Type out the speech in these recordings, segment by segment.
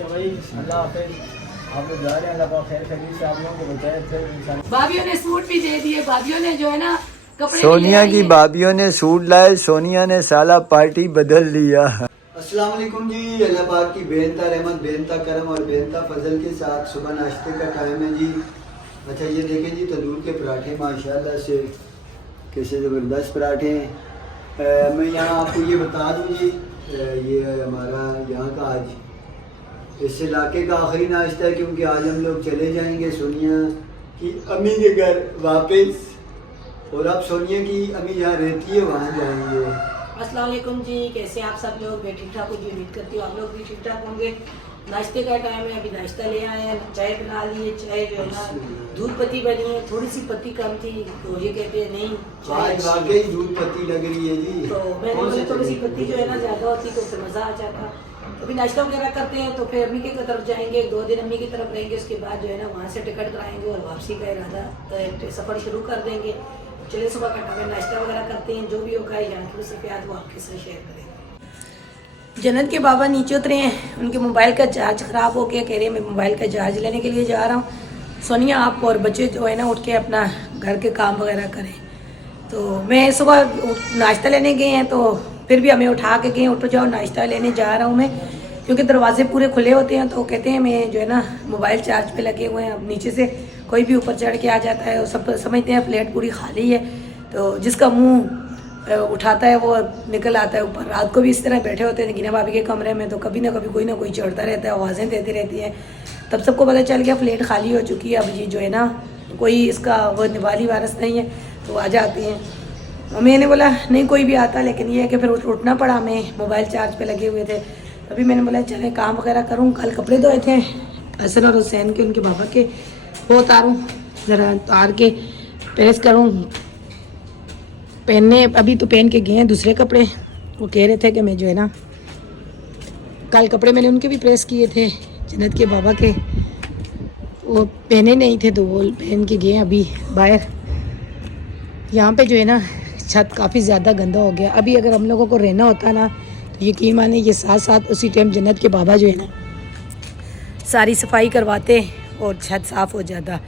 अच्छा भाई, अल्लाह हाफिज। आप लोग जा रहे हैं, अल्लाह पाक खैर खैरियत से आप लोगों को बताए। फिर इंशाल्लाह भाभीियों ने सूट भी दे दिए, भाभीियों ने जो है ना कपड़े भी सोनिया ले की आए। भाभीियों ने सूट लाए, सोनिया ने साला पार्टी बदल लिया। अस्सलाम वालेकुम जी। अल्लाह पाक की बेनता रहमत, बेनता करम और बेनता फजल के साथ सुबह नाश्ते का टाइम है जी। अच्छा ये देखें जी, तंदूर के पराठे माशाल्लाह से कैसे ज़बरदस्त पराठे हैं। मैं यहाँ आपको ये बता दूँ जी, ये हमारा यहाँ का आज इस इलाके का आखिरी नाश्ता है, क्योंकि आज हम लोग चले जाएंगे सोनिया की अम्मी के घर वापस। और अब सोनिया की अम्मी जहाँ रहती है वहाँ जाएंगे। अस्सलाम वालेकुम जी, कैसे आप सब लोग? मैं ठीक ठाक हूँ जी, उम्मीद करती हूँ आप लोग भी ठीक ठाक होंगे। नाश्ते का टाइम है, अभी नाश्ता ले आए हैं, चाय बना ली है। चाय जो है ना दूध पत्ती बनी है, थोड़ी सी पत्ती कम थी तो ये कहते हैं नहीं चाय आज वाकई दूध पत्ती लग रही है जी। तो मैंने बोला थोड़ी सी पत्ती जो है ना ज़्यादा होती तो फिर मज़ा आ जाता। अभी नाश्ता वगैरह करते हैं तो फिर अम्मी की तरफ जाएंगे, 2 दिन अम्मी की तरफ रहेंगे, उसके बाद जो है ना वहाँ से टिकट कराएंगे और वापसी का इरादा सफ़र शुरू कर देंगे। चलिए सुबह का टाइम नाश्ता वगैरह करते हैं, जो भी होगा यहाँ थोड़ी सी प्याज वो आपके साथ शेयर करेंगे। जन्नत के बाबा नीचे उतरे हैं, उनके मोबाइल का चार्ज ख़राब हो गया, कह रहे हैं मैं मोबाइल का चार्ज लेने के लिए जा रहा हूँ। सोनिया आप और बच्चे जो है ना उठ के अपना घर के काम वगैरह करें। तो मैं सुबह नाश्ता लेने गए हैं तो फिर भी हमें उठा के गए, उठ जाओ नाश्ता लेने जा रहा हूँ मैं, क्योंकि दरवाजे पूरे खुले होते हैं। तो कहते हैं मैं जो है ना मोबाइल चार्ज पे लगे हुए हैं, अब नीचे से कोई भी ऊपर चढ़ के आ जाता है, सब समझते हैं फ्लैट पूरी खाली है, तो जिसका मुंह उठाता है वो निकल आता है ऊपर। रात को भी इस तरह बैठे होते हैं गिना भाभी के कमरे में, तो कभी ना कभी कोई ना कोई चढ़ता रहता है, आवाज़ें देती रहती हैं। तब सबको पता चल गया फ्लैट खाली हो चुकी है, अब ये जो है ना कोई इसका वो निवाली वारस नहीं है तो आ जाती हैं। मैंने बोला नहीं कोई भी आता, लेकिन ये है कि फिर उठना पड़ा, हमें मोबाइल चार्ज पे लगे हुए थे। अभी मैंने बोला चले काम वगैरह करूँ, कल कपड़े धोए थे हसन और हुसैन के, उनके बाबा के, वो उतारूँ ज़रा, उतार के प्रेस करूँ पहनने। अभी तो पहन के गए हैं दूसरे कपड़े, वो कह रहे थे कि मैं जो है ना कल कपड़े मैंने उनके भी प्रेस किए थे जन्नत के बाबा के, वो पहने नहीं थे तो वो पहन के गए अभी बाहर। यहाँ पे जो है ना छत काफ़ी ज़्यादा गंदा हो गया। अभी अगर हम लोगों को रहना होता ना तो यकीन माने ये साथ साथ उसी टाइम जन्नत के बाबा जो है ना सारी सफाई करवाते और छत साफ़ हो जाता।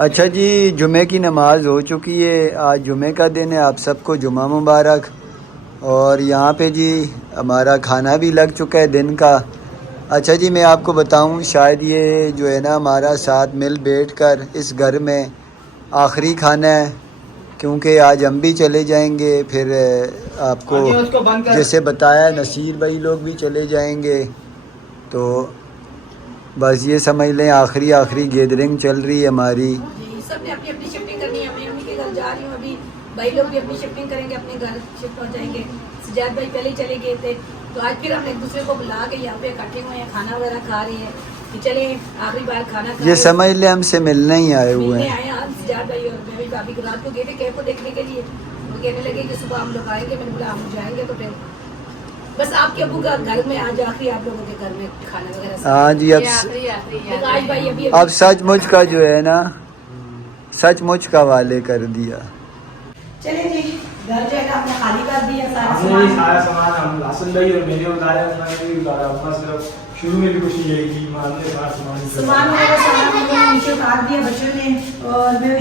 अच्छा जी, जुमे की नमाज हो चुकी है, आज जुमे का दिन है, आप सबको जुमा मुबारक। और यहाँ पे जी हमारा खाना भी लग चुका है दिन का। अच्छा जी, मैं आपको बताऊँ, शायद ये जो है ना हमारा साथ मिल बैठकर इस घर में आखिरी खाना है, क्योंकि आज हम भी चले जाएंगे। फिर आपको जैसे बताया नसीर भाई लोग भी चले जाएंगे, तो बस ये समझ लें आखिरी गैदरिंग चल रही है हमारी। जी सब ने अपनी अपनी शिफ्टिंग करनी है, मैं अम्मी के घर जा रही हूँ, अभी भाई लोग भी अपनी शिफ्टिंग करेंगे, अपने घर शिफ्ट हो जाएंगे। सजाद भाई पहले ही चले गए थे, तो आज फिर हम एक दूसरे को बुला के यहाँ पे इकट्ठे हुए हैं, खाना वगैरह खा रहे हैं कि चले आखिरी बार खाना खा। ये समझ ले हमसे मिलने ही आए हुए हैं। आए हम सजाद भाई और मैं भी भाभी को रात को गए थे कैफ को देखने के लिए, वो कहने लगे कि सुबह हम लोग आएंगे। मैंने बोला हम जाएंगे तो फिर बस आपके अबू का घर में आज आखिरी आप लोगों के घर में खाना वगैरह। हाँ जी, अब सचमुच का जो है ना सचमुच का वाले कर दिया। चले जी घर जो है ना हमने खाली कर दिया सारा सामान हम हसन भाई और मेरे उतारे, उन्होंने भी उतारा। अपना सिर्फ शुरू में भी कुछ नहीं यही थी, हमने सारा सामान वगैरह सारा हमने नीचे उतार दिया बच्चों ने और मैं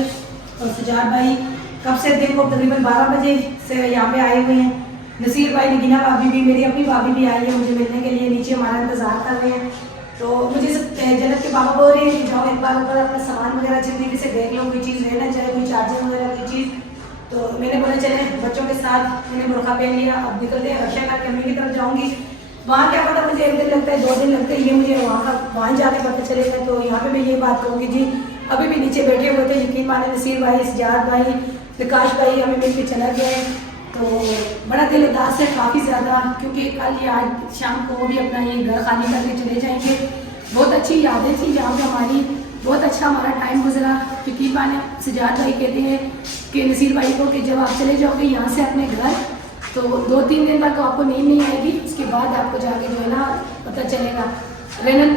और सजाद भाई कब से दिन को तकरीबन 12 बजे से यहाँ पे आए हुए हैं। नसीर भाई नगीना भाभी भी, मेरी अपनी भाभी भी आई है मुझे मिलने के लिए, नीचे हमारा इंतजार कर रहे हैं। तो मुझे जन्नत के बाबा बोल रहे हैं कि जाओ एक बार ऊपर अपना सामान वगैरह जल्दी से देख लो, कोई चीज़ लेना चाहे, कोई चार्जर वगैरह कोई चीज़। तो मैंने बोला चले बच्चों के साथ, मैंने बुरखा पहन लिया, अब निकलते हैं। रक्षा करके अम्मी की तरफ जाऊँगी, वहाँ क्या पता मुझे 1 दिन लगता है 2 दिन लगते हैं, ये मुझे वहाँ जाके पता चलेगा। तो यहाँ पे मैं ये बात कहूँगी जी, अभी भी नीचे बैठे हुए थे, यकीन माने नसीर भाई, सजाद भाई, विकास भाई हमें मिल के चला गया है। तो बड़ा दिल उदास है काफ़ी ज़्यादा, क्योंकि कल या आज शाम को वो भी अपना ये घर खाली करके चले जाएंगे। बहुत अच्छी यादें थी जहाँ पे हमारी, बहुत अच्छा हमारा टाइम गुजरा। यकीन माने सजाद भाई कहते हैं कि नसीर भाई को कि जब आप चले जाओगे यहाँ से अपने घर तो 2-3 दिन तक आपको नींद नहीं आएगी, उसके बाद आपको जाके जो है ना पता चलेगा रेनन।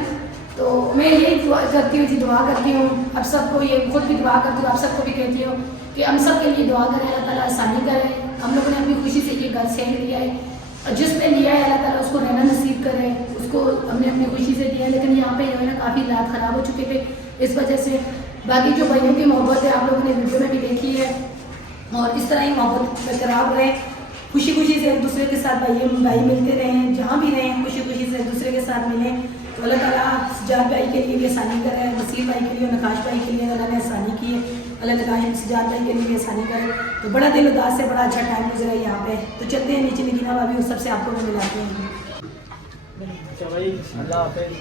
तो मैं यही दुआ करती हूँ जी, दुआ करती हूँ अब सबको, ये खुद भी दुआ करती हूँ, आप सबको भी कहती हूँ कि हम सब के लिए दुआ करें, अल्लाह ताला आसानी करे। हम लोगों ने अपनी खुशी से ये घर से लिया है और जिसने लिया है अल्लाह ताला उसको रहना नसीब करे, उसको जिसको हमने अपनी खुशी से दिया, लेकिन यहाँ पे जो है ना काफ़ी हालात ख़राब हो चुके थे इस वजह से। बाकी जो भाइयों की मोहब्बत है आप लोगों ने वीडियो में भी देखी है, और इस तरह ही मोहब्बत बरकरार रहे, खुशी खुशी से एक दूसरे के साथ भाई मिलते रहें, जहाँ भी रहें खुशी खुशी से एक दूसरे के साथ मिलें। तो अल्लाह ताला सजाद भाई के लिए भी आसानी करे, वसीम भाई के लिए, नकाश भाई के लिए अल्लाह ने आसानी की है, अल्लाह ताला सजाद भाई के लिए भी आसानी करे। तो बड़ा दिल उदास से बड़ा अच्छा टाइम गुजरा है यहाँ पे। तो चलते हैं नीचे नगीना भाभी, उस सबसे आपको मैं मिलाते हैं। अच्छा भाई, अल्लाह हाफ़िज़।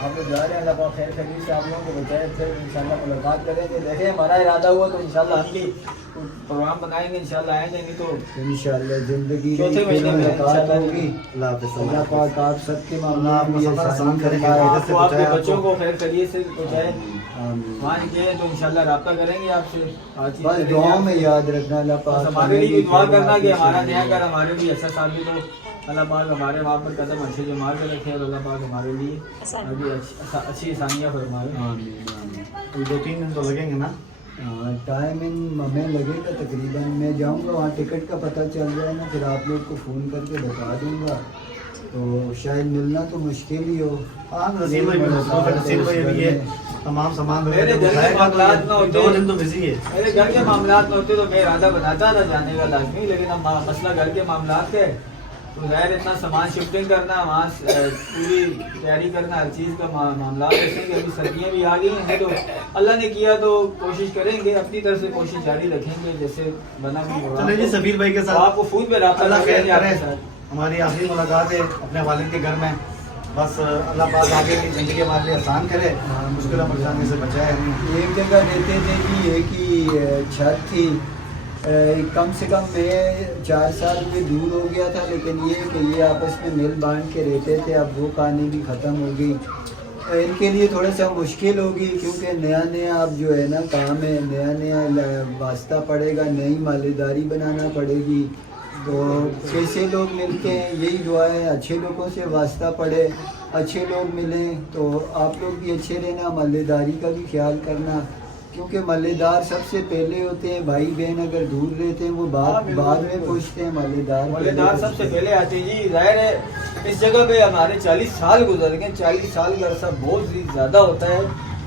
आप लोग जा रहे हैं, अल्लाह पाक खैर खैरियत से आप लोगों को बचाए, फिर इंशाल्लाह मुलाकात करेंगे। देखें हमारा इरादा हुआ तो इंशाल्लाह हम भी प्रोग्राम बनाएंगे, इंशाल्लाह आएंगे, नहीं तो इंशाल्लाह जिंदगी चौथे महीने में मुलाकात इंशाल्लाह होगी। अल्लाह हाफ़िज़। अल्लाह पाक आप सबके मामला आपको में सफ़र आसान आसान करें, करेगा। आपको आपके बच्चों को खैर खैरियत से पहुँचाए। आमीन। वहाँ गए तो इंशाल्लाह रब्ता करेंगे आपसे, बातचीत बस करेंगे दुआ आपसे। में याद रखना अल्लाह बस पाक हमारे लिए भी दुआ करना कि हमारा नया घर घर हमारे लिए अच्छा साबित हो। अल्लाह पाक हमारे वहाँ पर कदम अच्छे जमा के रखे, और अल्लाह पाक हमारे लिए अभी अच्छी आसानियाँ फरमाए। आमीन आमीन। 2-3 दिन तो लगेंगे ना? टाइम इन हमें लगेगा तकरीबन। मैं जाऊंगा वहाँ, टिकट का पता चल जाए ना, फिर आप लोग को फ़ोन करके बता दूंगा। तो शायद मिलना तो मुश्किल ही हो। हाँ, नसीब भाई भी दोस्तों, फिर नसीब भाई अभी ये तमाम सामान मेरे घर के मामलात में होते 2 दिन तो बिजी है। मेरे घर के मामलात में होते तो मैं इरादा बनाता था जाने का लाजमी, लेकिन अब मसला घर के मामलात है तो ज़ाहिर इतना सामान शिफ्टिंग करना, वहाँ पूरी तैयारी करना, हर चीज़ का मामला ऐसे कि अभी सर्दियाँ भी आ गई हैं, तो अल्लाह ने किया तो कोशिश करेंगे, अपनी तरफ से कोशिश जारी रखेंगे जैसे बना भी होगा। चलिए जी, सफीर भाई के तो साथ आपको फ़ोन पे रब्ता अल्लाह खैर करेंगे आपके करे। साथ। हमारी आखिरी मुलाकात है अपने वालिद के घर में। बस अल्लाह पाक आगे की ज़िंदगी हमारे लिए आसान करे, मुश्किल परेशानी से बचाए हमें। एक जगह रहते थे कि एक ही छत थी, कम से कम मैं 4 साल में दूर हो गया था, लेकिन ये कि ये आपस में मिल बांध के रहते थे। अब वो कहानी भी ख़त्म हो गई। इनके लिए थोड़ा सा मुश्किल होगी, क्योंकि नया नया अब जो है ना काम है, नया नया वास्ता पड़ेगा, नई मालेदारी बनाना पड़ेगी। तो कैसे लोग मिलते हैं, यही दुआ है अच्छे लोगों से वास्ता पड़े, अच्छे लोग मिलें। तो आप लोग भी अच्छे रहना, मालेदारी का भी ख्याल करना, क्योंकि मालेदार सबसे पहले होते हैं। भाई बहन अगर दूर रहते हैं वो बाद में पूछते हैं, मालेदार सबसे पहले आते हैं जी। जाहिर है इस जगह पे हमारे 40 साल गुजर गए। 40 साल का अरसा बहुत ही ज़्यादा होता है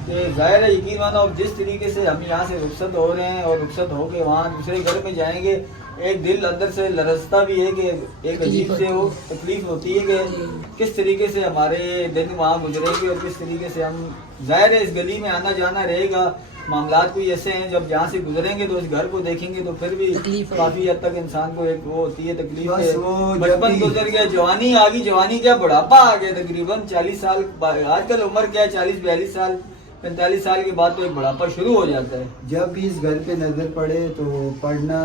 कि जाहिर है यकीन मानो, और जिस तरीके से हम यहाँ से रुखसत हो रहे हैं और रुखसत होके वहाँ दूसरे घर में जाएंगे, एक दिल अंदर से लरसता भी है कि एक अजीब से वो तकलीफ होती है कि किस तरीके से हमारे दिन वहाँ गुजरेंगे और किस तरीके से हम, जाहिर है इस गली में आना जाना रहेगा। मामलात कोई ऐसे हैं जब जहाँ से गुजरेंगे तो इस घर को देखेंगे तो फिर भी काफी हद तक इंसान को एक वो होती है तकलीफ बस है। वो बचपन गुजर गया, जवानी आ गई, जवानी क्या बुढ़ापा आ गया तकरीबन 40 साल। आजकल उम्र क्या है, 40-42 साल, 45 साल के बाद तो एक बुढ़ापा शुरू हो जाता है। जब भी इस घर पे नजर पड़े तो पढ़ना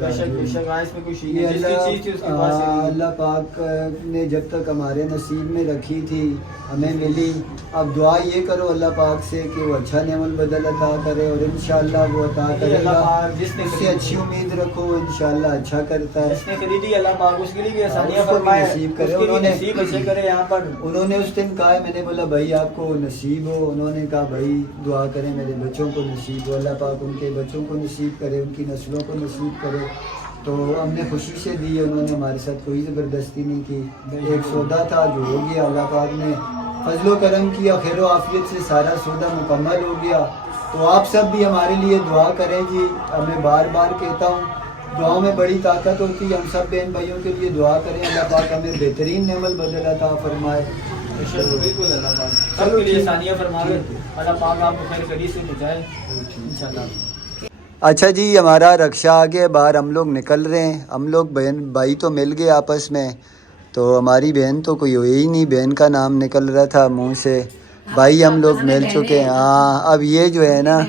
बेशक बेशक इसमें कोई चीज ये जिसकी चीज थी उसके पास है। अल्लाह पाक ने जब तक हमारे नसीब में रखी थी हमें मिली। अब दुआ ये करो अल्लाह पाक से कि वो अच्छा नेमल बदल अता करे, और इंशाल्लाह वो अता करेगा। जिसने उससे अच्छी उम्मीद रखो, इंशाल्लाह अच्छा करता है। जिसने खरीदी अल्लाह पाक उसके लिए भी आसानियां उसको भी फरमाए, नसीब करे। उसके भी उन्होंने नसीब अच्छे करे। यहाँ पर उन्होंने उस दिन कहा है, मैंने बोला भाई आपको नसीब हो। उन्होंने कहा भाई दुआ करें मेरे बच्चों को नसीब हो, अल्लाह पाक उनके बच्चों को नसीब करे, उनकी नस्लों को नसीब करे। तो हमने खुशी से दी है, उन्होंने हमारे साथ कोई ज़बरदस्ती नहीं की। एक सौदा था जो हो गया, अल्लाह पाक ने फजलो करम किया, खैर आफियत से सारा सौदा मुकम्मल हो गया। तो आप सब भी हमारे लिए दुआ करें जी। मैं बार बार कहता हूँ दुआ में बड़ी ताकत होती है। हम सब बहन भाइयों के लिए दुआ करें, अल्लाह पाक हमें बेहतरीन नेमल बदल अता फरमाए। बिल्कुल अल्लाह पाक सबके लिए आसानियां फरमाए, अल्लाह पाक आपको खैर करी से बचाए इंशाल्लाह। अच्छा जी, हमारा रक्षा आ गया बाहर, हम लोग निकल रहे हैं। हम लोग बहन भाई तो मिल गए आपस में, तो हमारी बहन तो कोई हुई ही नहीं, बहन का नाम निकल रहा था मुंह से। भाई हम लोग मिल चुके हैं। हाँ, अब ये जो है ना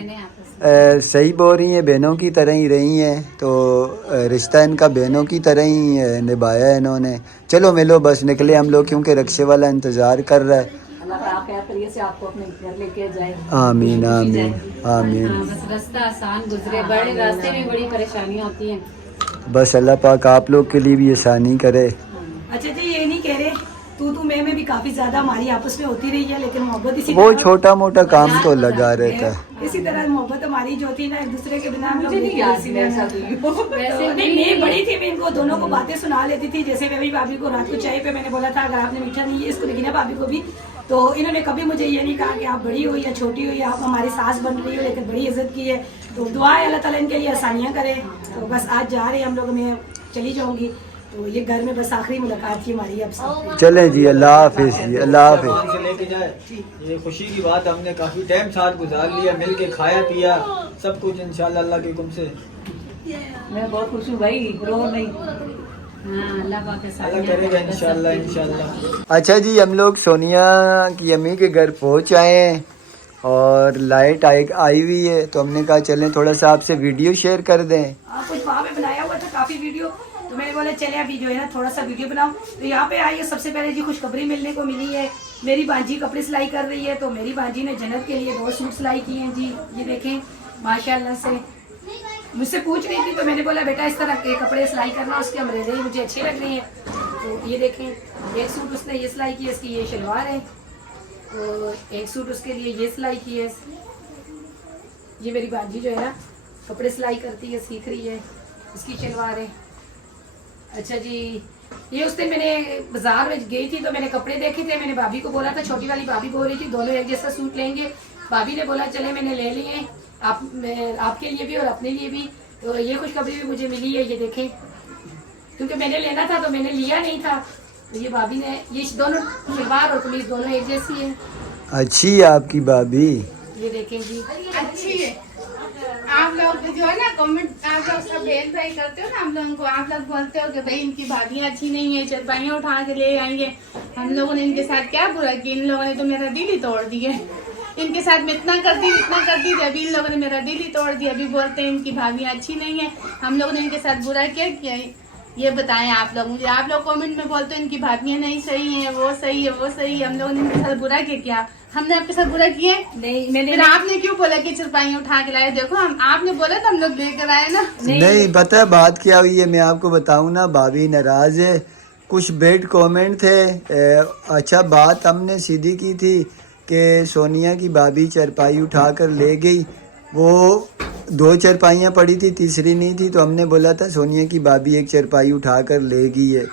सही बोल रही हैं, बहनों की तरह ही रही हैं, तो रिश्ता इनका बहनों की तरह ही निभाया है इन्होंने। चलो मिलो, बस निकले हम लोग, क्योंकि रक्षे वाला इंतज़ार कर रहा है। आपको अपने घर लेके जाए। आमीन आमीन आमीन। बस रास्ता आसान गुजरे, बड़े रास्ते में बड़ी परेशानियाँ होती हैं। बस अल्लाह पाक आप लोग के लिए भी आसानी करे। अच्छा जी, ये नहीं कह रहे तू मैं भी काफी ज्यादा हमारी आपस में होती रही है, लेकिन मोहब्बत इसी वो तरह- छोटा मोटा काम तो लगा रहता है। इसी तरह मोहब्बत हमारी जो थी ना एक दूसरे के बिना हम लोग मुझे नहीं याद नहीं मेरे साथ हुई हो। वैसे तो नहीं, मैं बड़ी थी, मैं इनको दोनों को बातें सुना लेती थी। जैसे मैं भी भाभी को रात को चाय पे मैंने बोला था अगर आपने मीठा नहीं है इसको लेकिन भाभी को भी, तो इन्होंने कभी मुझे ये नहीं कहा कि आप बड़ी हो या छोटी हो या आप हमारी सास बन रही हो, लेकिन बड़ी इज्जत की है। तो दुआ है अल्लाह ताला इनके लिए आसानियाँ करे। तो बस आज जा रहे हैं हम लोग, मैं चली जाऊंगी। तो ये घर में बस आखिरी मुलाकात थी हमारी अब से। चले जी, अल्लाह हाफिज जी, अल्लाह हाफिज। भगवान से लेके जाए, ये खुशी की बात, हमने काफी टाइम साथ गुजार लिया, मिल के खाया पिया सब कुछ इंशाल्लाह अल्लाह के हुक्म से। मैं बहुत खुश हूँ भाई, रो नहीं। हाँ, अल्लाह पाक के साथ अल्लाह करेगा इंशाल्लाह इंशाल्लाह। अच्छा जी, हम लोग सोनिया की अम्मी के घर पहुंच आए हैं और लाइट आई हुई है, तो हमने कहा चलें थोड़ा सा आपसे वीडियो शेयर कर दें। कुछ वहाँ पे बनाया हुआ था काफी वीडियो, तो मैंने बोला चले अभी जो है ना थोड़ा सा वीडियो बनाऊं। तो यहाँ पे आई है, सबसे पहले जी खुशखबरी मिलने को मिली है। मेरी बांजी कपड़े सिलाई कर रही है, तो मेरी बांजी ने जन्नत के लिए 2 सूट सिलाई किए हैं जी। ये देखें माशाल्लाह से, मुझसे पूछ रही थी तो मैंने बोला बेटा इस तरह के कपड़े सिलाई करना, उसके अमरेजे मुझे अच्छे लग रहे हैं। तो ये देखें, एक सूट उसने ये सिलाई की है, इसकी ये शलवार है, और एक सूट उसके लिए ये सिलाई की है। ये मेरी बांजी जो है ना कपड़े सिलाई करती है, सीख रही है, इसकी शलवार है। अच्छा जी, ये उस दिन मैंने बाजार में गई थी तो मैंने कपड़े देखे थे, मैंने भाभी को बोला था, छोटी वाली भाभी बोल रही थी दोनों एक जैसा सूट लेंगे। भाभी ने बोला चले मैंने ले लिए, आपके लिए भी और अपने लिए भी। तो ये खुशखबरी भी मुझे मिली है, ये देखें, क्योंकि मैंने लेना था तो मैंने लिया नहीं था। तो ये भाभी ने, ये दोनों शलवार और कमीज दोनों एक जैसी है। अच्छी है आपकी भाभी। ये देखें जी, अच्छी है। आप लोग जो है ना कमेंट आप लोग सब भेज भाई करते हो ना हम लोगों को, आप लोग बोलते हो कि भाई इनकी भाभियाँ अच्छी नहीं है, चरपाइयाँ उठा के ले आएंगे। हम लोगों ने इनके साथ क्या बुरा किया, इन लोगों ने तो मेरा दिल ही तोड़ दिया। इनके साथ मैं इतना करती थी, अभी इन लोगों ने मेरा दिल ही तोड़ दिया। अभी बोलते हैं इनकी भाभियाँ अच्छी नहीं है। हम लोगों ने इनके साथ बुरा क्या किया, ये बताएं आप लोग मुझे। आप लोग कमेंट में बोलते हो इनकी भाभियाँ नहीं सही है, वो सही है, वो सही है। हम लोगों ने इनके साथ बुरा क्या? हमने आपके साथ बुरा किया? नहीं मैंने फिर आपने क्यों बोला कि चरपाइयाँ उठा के लाए? देखो हम आपने बोला तो हम लोग लेकर आए ना। नहीं पता है बात क्या हुई है, मैं आपको बताऊं ना, भाभी नाराज है। कुछ बेड कमेंट थे। अच्छा, बात हमने सीधी की थी कि सोनिया की भाभी चरपाई उठा कर ले गई। वो 2 चरपाइयाँ पड़ी थी, तीसरी नहीं थी, तो हमने बोला था सोनिया की भाभी एक चरपाई उठा कर ले गई है।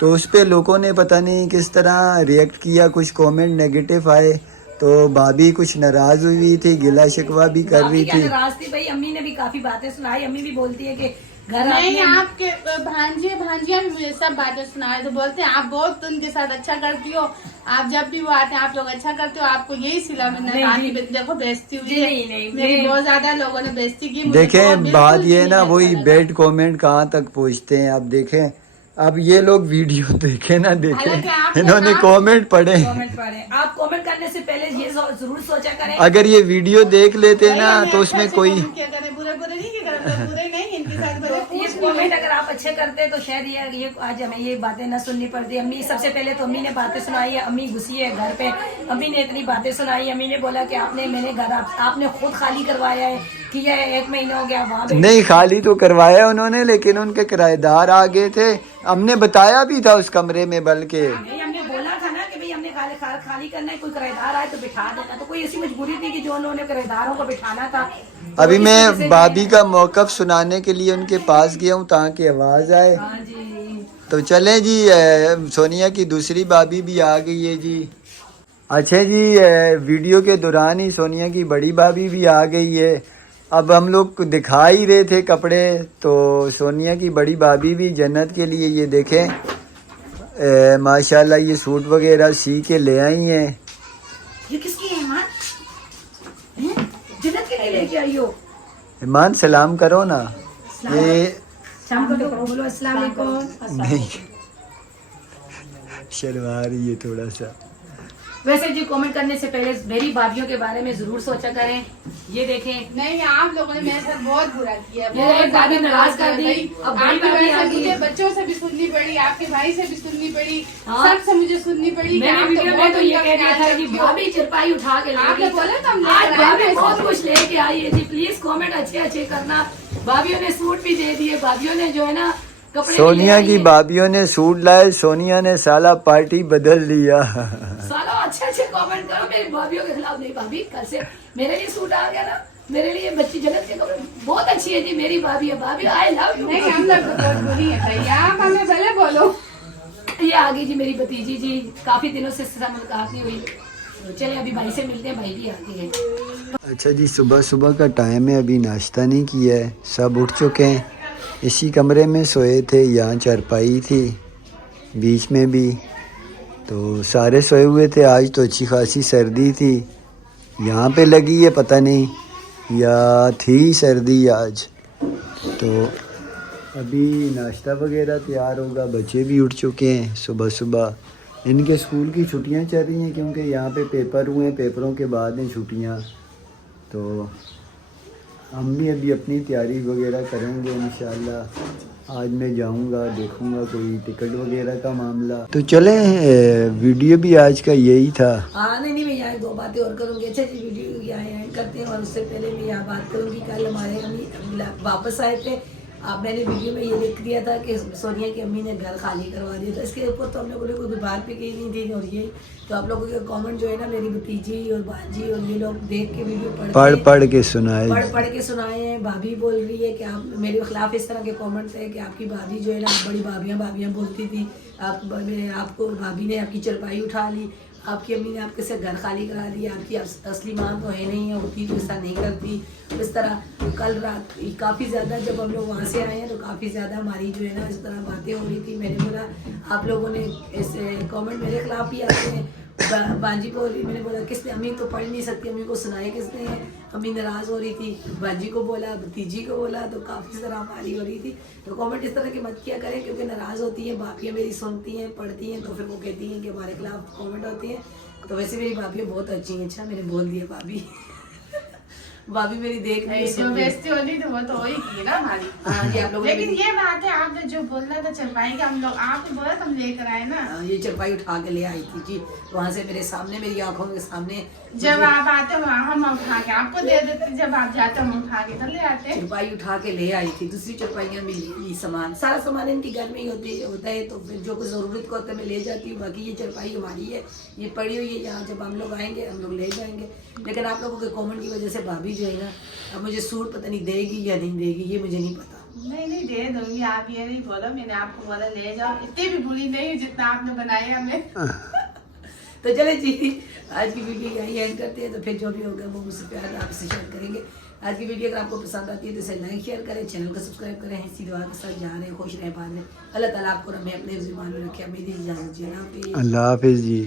तो उस पर लोगों ने पता नहीं किस तरह रिएक्ट किया, कुछ कमेंट नेगेटिव आए, तो भाभी कुछ नाराज हुई थी, गिला शिकवा भी कर रही थी। नाराज थी भाई, अम्मी ने भी काफी बातें सुनाई। अम्मी भी बोलती है कि घर नहीं, आपके भांजिया भी मुझे सब बातें सुनाए, तो बोलते हैं आप बहुत उनके साथ अच्छा करती हो, आप जब भी वो आते हैं आप लोग अच्छा करते हो, आपको यही सिला मैंने देखो बेइज्जती हुई है। मेरी बहुत ज्यादा लोगों ने बेइज्जती की। देखें बात ये ना, वही बेड कमेंट कहाँ तक पहुँचते हैं। अब देखें, अब ये लोग वीडियो देखे ना देखे, इन्होंने कमेंट पढ़े। आप कमेंट करने से पहले ये जरूर सोचा करें। अगर ये वीडियो देख लेते ना तो उसमें कोई ये कमेंट अगर आप अच्छे करते तो शायद ये आज हमें ये बातें न सुननी पड़ती। अम्मी सबसे पहले तो अम्मी ने बातें सुनाई है, अम्मी घुसी है घर पे, अम्मी ने इतनी बातें सुनाई। अम्मी ने बोला कि मैंने घर आपने खुद खाली करवाया है कि ये 1 महीना हो गया वहाँ नहीं खाली तो करवाया उन्होंने, लेकिन उनके किराएदार आ गए थे। हमने बताया भी था उस कमरे में, बल्कि हमने बोला था ना कि भाई हमने खाली करना है, कोई किराएदार आए तो बिठा देना। तो कोई ऐसी मजबूरी थी कि जो उन्होंने किराएदारों को बिठाना था। तो अभी मैं भाभी का मौकफ सुनाने के लिए उनके पास गया हूँ ताकि आवाज आए। हाँ जी, तो चले जी, सोनिया की दूसरी भाभी भी आ गई है जी। अच्छा जी, वीडियो के दौरान ही सोनिया की बड़ी भाभी भी आ गई है। अब हम लोग दिखा ही रहे थे कपड़े, तो सोनिया की बड़ी भाभी भी जन्नत के लिए ये देखें माशाल्लाह ये सूट वगैरह सी के ले आई हैं। ये किसकी है ईमान? जन्नत के लिए लेके आई हो? ईमान सलाम करो ना। ये शाम को तो बोलो अस्सलाम वालेकुम। नहीं, शर्मा रही है थोड़ा सा। वैसे जी कमेंट करने से पहले मेरी भाभीियों के बारे में जरूर सोचा करें। ये देखें, नहीं आप लोगों ने मेरे साथ बहुत बुरा किया, ये बहुत भाभी नाराज कर दी। अब बड़ी आपकी भाभी वजह आ से गई। मुझे बच्चों से भी सुननी पड़ी, आपके भाई से भी सुननी पड़ी, हाँ। सब से मुझे सुननी पड़ी। कि मैंने आप वीडियो में तो ये उनका कह दिया था ख्याल कि रखती हो। भाभी चरपाई उठा के आपने लेके बोला था हम आज लेकर आए भाभी हैं। बहुत कुछ लेके आई है जी। प्लीज कमेंट अच्छे अच्छे करना। भाभीियों ने सूट भी दे दिए, भाभीियों ने जो है ना कपड़े सोनिया भी ले की आई है। भाभीियों ने सूट लाए, सोनिया ने साला पार्टी बदल लिया। सालो अच्छे अच्छे कमेंट करो मेरी भाभीियों के खिलाफ। नहीं भाभी, कल से मेरे लिए सूट आ गया ना, मेरे लिए बच्ची जगत के कपड़े बहुत अच्छी है जी मेरी भाभी है। भाभी आई लव यू। नहीं हम लोग तो बहुत बुरी है भैया, आप हमें भले बोलो। ये आ गई जी मेरी भतीजी जी, काफी दिनों से मुलाकात नहीं हुई, तो चले अभी भाई से मिलते हैं, भाई भी आ गए हैं। अच्छा जी, सुबह सुबह का टाइम है, अभी नाश्ता नहीं किया है, सब उठ चुके हैं। इसी कमरे में सोए थे, यहाँ चारपाई थी बीच में भी, तो सारे सोए हुए थे। आज तो अच्छी खासी सर्दी थी, यहाँ पे लगी है पता नहीं या थी सर्दी आज। तो अभी नाश्ता वगैरह तैयार होगा, बच्चे भी उठ चुके हैं। सुबह सुबह इनके स्कूल की छुट्टियां चल रही हैं क्योंकि यहाँ पे पेपर हुए हैं, पेपरों के बाद हैं छुट्टियां। तो हम भी अभी अपनी तैयारी वगैरह करेंगे इंशाल्लाह। आज मैं जाऊंगा, देखूंगा कोई टिकट वगैरह का मामला। तो चलें, वीडियो भी आज का यही था। हाँ नहीं मैं यहाँ 2 बातें और करूँगी। अच्छा जी, वीडियो यहाँ एंड करते हैं, और उससे पहले मैं यहाँ बात करूँगी, कल हमारे अम्मी वापस आए थे। आप मैंने वीडियो में ये लिख दिया था कि सोनिया की अम्मी ने घर खाली करवा दिया था, इसके ऊपर तो हम लोगों ने कोई बात भी की नहीं थी। और ये तो आप लोगों के कमेंट जो है ना, मेरी भतीजी और बाजी और ये लोग देख के वीडियो पढ़ के सुनाए, पढ़ के सुनाए हैं। भाभी बोल रही है कि आप मेरे खिलाफ इस तरह के कमेंट्स हैं कि आपकी भाभी जो है ना, आप बड़ी भाभियाँ बोलती थी, आपको भाभी ने आपकी चरपाई उठा ली, आपकी अम्मी ने आपके से घर खाली करा दिया, आपकी असली माँ तो है नहीं है, होती तो ऐसा नहीं करती। इस तरह कल रात काफ़ी ज़्यादा जब हम लोग वहाँ से आए हैं तो काफ़ी ज़्यादा हमारी जो है ना इस तरह बातें हो रही थी। मैंने बोला आप लोगों ने ऐसे कमेंट मेरे खिलाफ ही आते हैं। बाजी को मैंने बोला किसने, अम्मी तो पढ़ नहीं सकती, अम्मी को सुनाए किसने है। अम्मी नाराज़ हो रही थी, बाजी को बोला, भतीजी को बोला, तो काफ़ी तरह हमारी हो रही थी। तो कमेंट इस तरह की मत किया करें क्योंकि नाराज़ होती हैं भाभियाँ, मेरी सुनती हैं पढ़ती हैं तो फिर वो कहती हैं कि हमारे खिलाफ कमेंट होती हैं। तो वैसे मेरी भाभियाँ बहुत अच्छी हैं। अच्छा मैंने बोल दिया भाभी भाभी मेरी देख रही जो बेइज्जती होती तो वो तो हो ही की ना हमारी। हाँ ये आप लोगों ने लेकिन ये बात है, आपने जो बोलना था चरपाई का, हम लोग आपने बोला हम लेकर आए ना। ये चरपाई उठा के ले आई थी जी, वहाँ से मेरे सामने, मेरी आंखों के सामने। जब आप आते हो हम उठा के आपको दे देते, जब आप जाते हो हम उठा के तो ले आते। चरपाई उठा के ले आई थी, दूसरी चरपाइयाँ मिली, सामान सारा सामान इनकी घर में ही होता है, तो फिर जो कुछ ज़रूरत को होता है मैं ले जाती हूँ। बाकी ये चरपाई हमारी है, ये पड़ी हुई है यहाँ, जब हम लोग आएंगे हम लोग ले जाएंगे। लेकिन आप लोगों के कमेंट की वजह से भाभी जो है ना, अब मुझे सूट पता नहीं देगी या नहीं देगी, ये मुझे नहीं पता। नहीं दे दूंगी, आप ये नहीं बोलो, मैंने आपको बोला ले जाओ। इतनी भी बुरी नहीं है जितना आपने बनाया हमें। तो चले जी, आज की वीडियो यही एंड करते हैं, तो फिर जो भी होगा वो मुझसे प्यार आपसे शेयर करेंगे। आज की वीडियो अगर आपको पसंद आती है तो इसे लाइक शेयर करें, चैनल को सब्सक्राइब करें। इसी दुआ के साथ जहाँ रहें खुश रहें, बात रहें। अल्लाह ताला आपको हमें अपने ज़ुबान में रखे। मेरी इजाज़त जी, अल्लाह हाफिज़ जी।